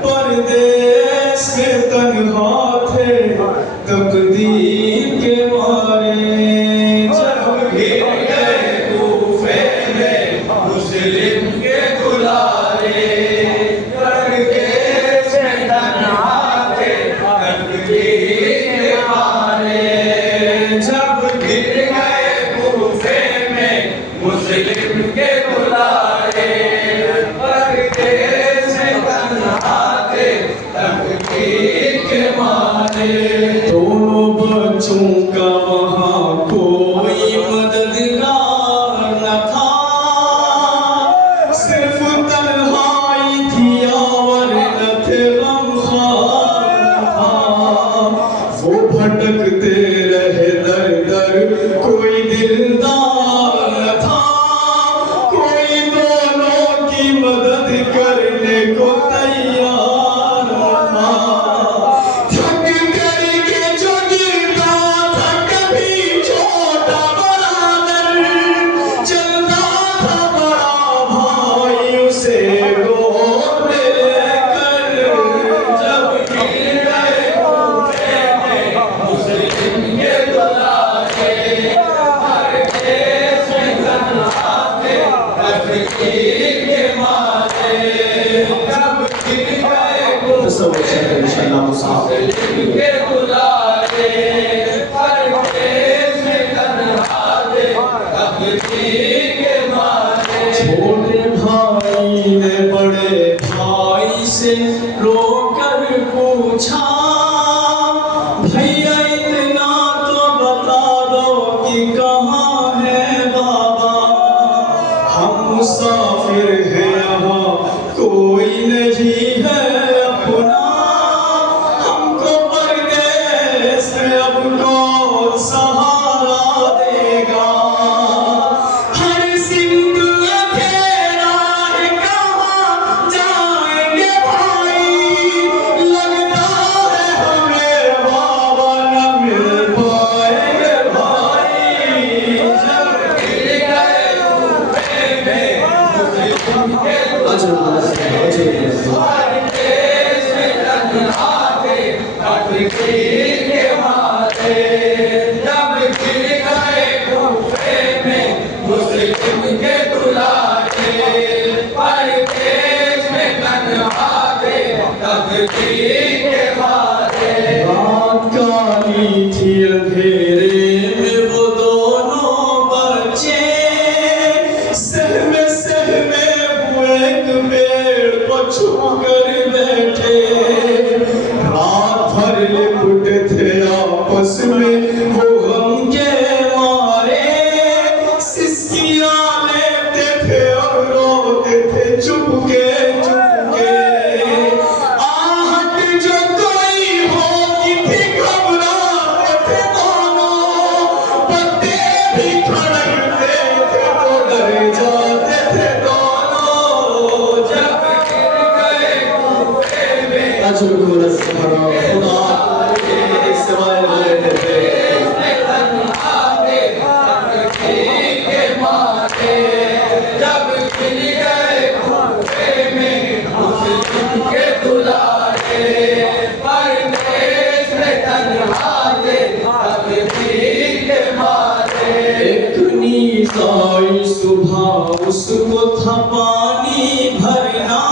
परदेस में तन्हा थे तकदीर के मारे, जब घिर गए कूफे में मुस्लिम के दुलारे। परदेस में तन्हा थे तकदीर के मारे, जब घिर गए कूफे में मुस्लिम के दुलारे। दोनों बच्चों का वहाँ कोई मददगार न था, सिर्फ तन्हाई थी और न थे गमखार न था। वो भटकते रहे दर दर, कोई दिलदार न था, कोई दोनों की मदद करने को तैयार न था। छोटे भाई ने बड़े भाई से रोकर पूछा, भैया इतना तो बता दो कि कहाँ है बाबा। हम मुसाफिर हैं यहाँ, कोई नहीं है अपना, हमको परदेस में अब कौन सहारा देगा। हर सिंध अकेला है, कहाँ जाएंगे भाई, लगता है हमें बाबा न मिल पाएंगे भाई। जब गिर गए कूफे में मुस्लिम के परदेस में तन्हा थे तकदीर के मारे। जब गिर गए कूफे में मुस्लिम के दुलारे, परदेस में तन्हा थे तकदीर के मारे। रात काली थी, अंधेरे में वो दोनों बच्चे सहमे सहमे हुए एक पेड़ पर छुप कर बैठे। रात भर लिपटे थे आपस में वो गम के मारे, सिसकियां लेते थे और रोते थे चुपके चुपके। आहट जो कोई होती थी घबराते थे दोनों, पत्ते भी खड़कते थे तो डर जाते थे दोनों। जब गिर गए कूफे में खुदा सिवाय लेते थे तन्हा थे तकदीर के मारे। जब गिर गए कूफे में मुस्लिम के दुलारे, परदेस में तन्हा थे तकदीर के मारे। एक नींद आई सुबह, उसको था पानी भरना,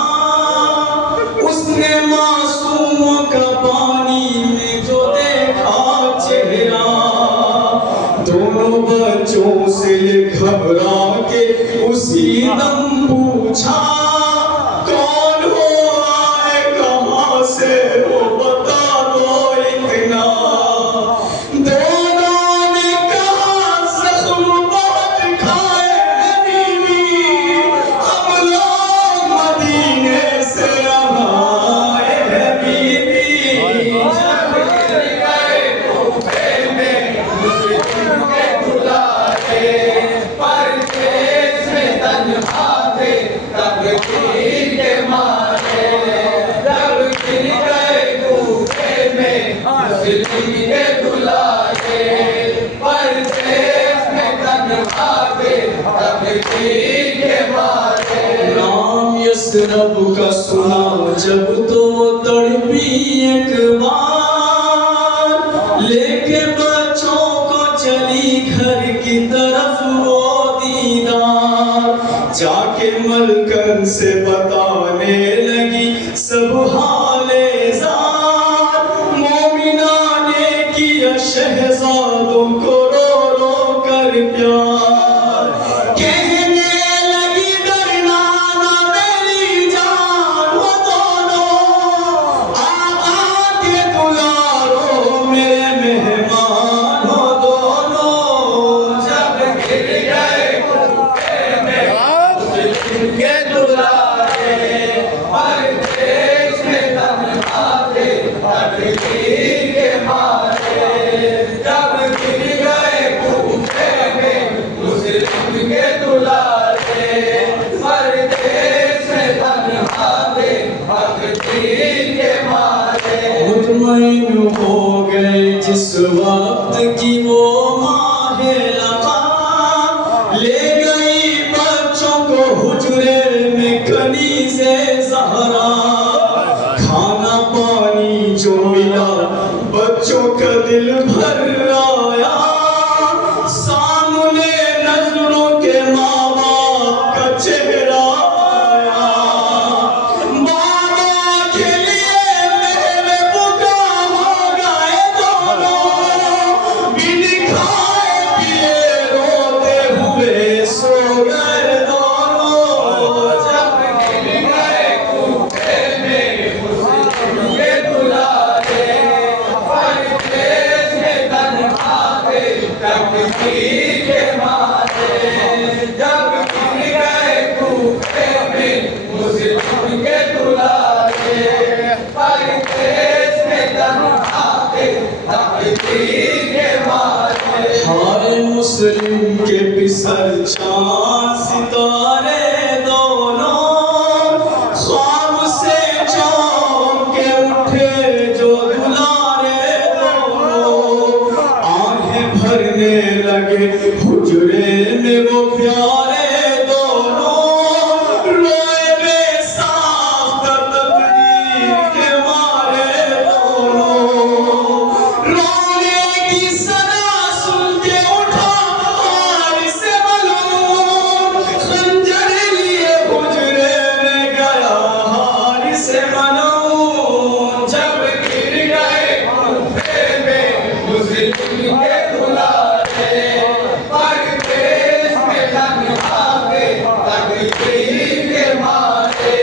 उसने मासूमों का पानी में जो देखा चेहरा। दोनों बच्चों से ये घबरा के उसी दम पूछा, कौन हो आए कहाँ से वो बता दो इतना। दोनों ने कहा, जख्म बहुत खाए हैं बीवी, हम लोग मदीने से आए हैं बीवी। जब गिर गए कूफे में मुस्लिम के दुलारे, परदेस में तन्हा थे तकदीर के मारे। जब गिर गए कूफे में मुस्लिम के दुलारे, परदेस में तन्हा थे तकदीर के मारे। नाम यस रब का सुना जब तो तड़पी एक बार, लेके बच्चों को चली घर की तरफ वो दीदार। जाके मलकन से बताने लगी सब हाले ज़ार, मोमिना ने किया शहजादों को रो रो कर प्यार। कहने लगी डरना ना मेरी जान, वो दोनों आका के दुलारो मेरे मेहमान हो दोनों। जब गिर गए कुफे में के दुलारे, हर देश में तन्हा थे तकदीर के मारे। जब गिर गए कुफे में मुस्लिम के दुलारे, हर देश में तन्हा थे तकदीर के मारे। मुतमईन हो गए जिस वक्त की वो माहे लका, ले गई बच्चों को हुजरे में कनीज़े ज़हरा। खाना पानी जो मिला बच्चों का दिल भर आया, सामने नजरों के माँ बाप का चेहरा आया। बाबा के लिए मेरे पुका हो गए दोनों, बिन खाए पिए रोते हुए सो गए दोनों। जब गिर गए कुफे में मुस्लिम के दुलारे, हर देश में तन्हा थे तकदीर के मारे। जब गिर गए कुफे में मुस्लिम के दुलारे, हर देश में तन्हा थे तकदीर के मारे। हाय मुस्लिम के पिसर चाँद सितारे दोनों, ख्वाब से चौंक के उठे जो दुलारे दोनों। आंखें भरने लगे हुजरे में वो प्यारे दोनों, रोए बेसाख्त तकदीर के मारे दोनों। रोने की सदा सुन के उठा हारिस मलूम, खंजर लिए हुजरे में गया हारिस मलूम। जब गिर गए कुफे में मुस्लिम के दुलारे, हर देश में तन्हा थे तकदीर के मारे।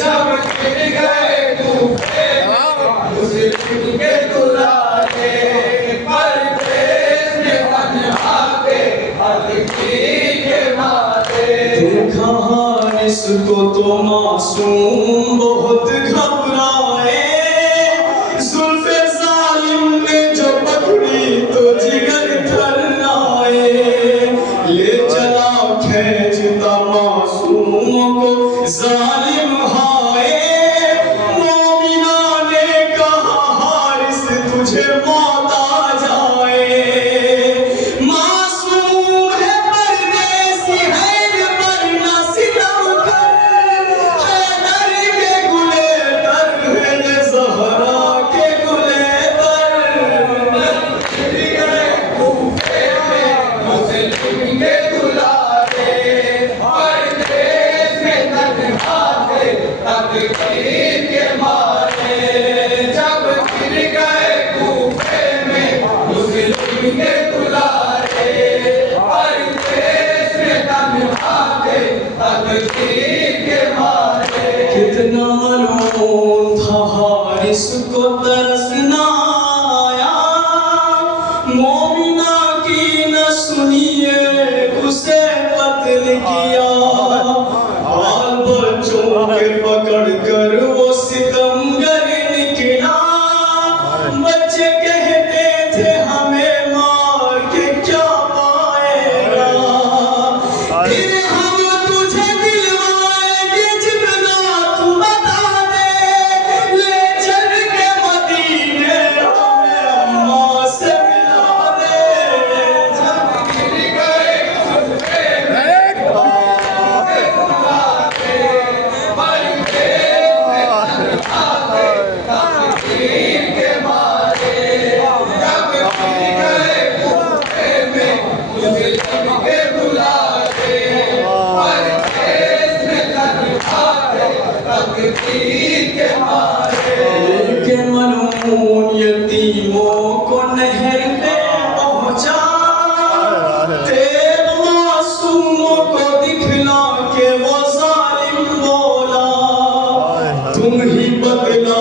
जब गिर गए कुफे में मुस्लिम के दुलारे, हर देश में तन्हा थे तकदीर के मारे। देखा हारिस को तो मासूम बहुत घबराए, जुल्फ़े ज़ालिम ने जो पकड़ी तो जिगर थर्राए। ले चला खींचता मासूमों को ज़ालिम हाय, मोमिना ने कहा हारिस तुझे मौत आ जाए। मासूम है परदेसी है पर न सितम कर, हैदर के गुले तर है ये ज़हरा के गुले तर। गिर गए कुफे में मुस्लिम के दुलारे, हर देश में तन्हा थे तकदीर के मारे। जब गिर गए कुफे में मुस्लिम के दुलारे, हर देश में तन्हा थे तकदीर के मारे। कितना मलूम था हारिस को तरस ना आया, मोमिना की न सुनिए उसे कत्ल किया। बाल बच्चों के पकड़ कर वो सितम तकदीर के मारे लेके मलून यतीमों को नहर पे पहुंचा, तेरे मासूमों को दिखला के वो जालिम बोला, तुम ही बदला